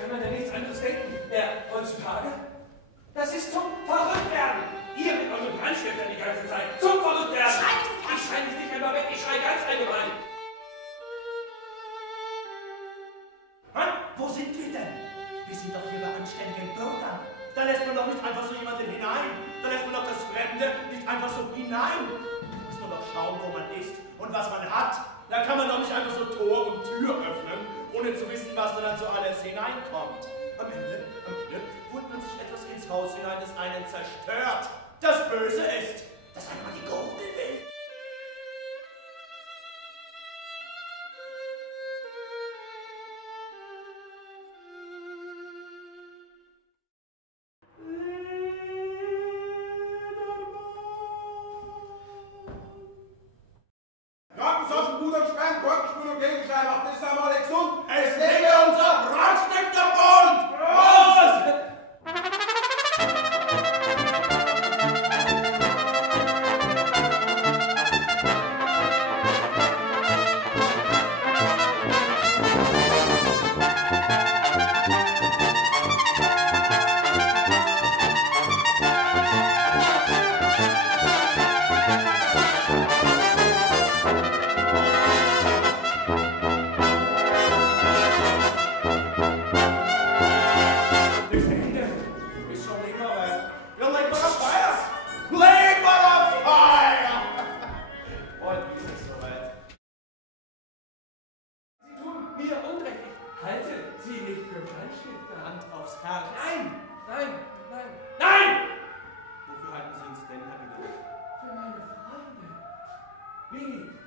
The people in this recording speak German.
Kann man denn nichts anderes denken? Heutzutage? Das ist zum Verrücktwerden! Ihr mit euren Brandstiftern die ganze Zeit! Zum Verrücktwerden! Ich schrei mich nicht einmal weg, ich schrei ganz allgemein! Mann, wo sind wir denn? Wir sind doch hier bei anständigen Bürgern. Da lässt man doch nicht einfach so jemanden hinein. Da lässt man doch das Fremde nicht einfach so hinein. Da muss man doch schauen, wo man ist und was man hat. Da kann man doch nicht einfach so Tor und Tür öffnen, ohne zu wissen, was da dann so alles hineinkommt. Am Ende holt man sich etwas ins Haus hinein, das einen zerstört, das böse ist, das einmal die Gurgel will. Wie?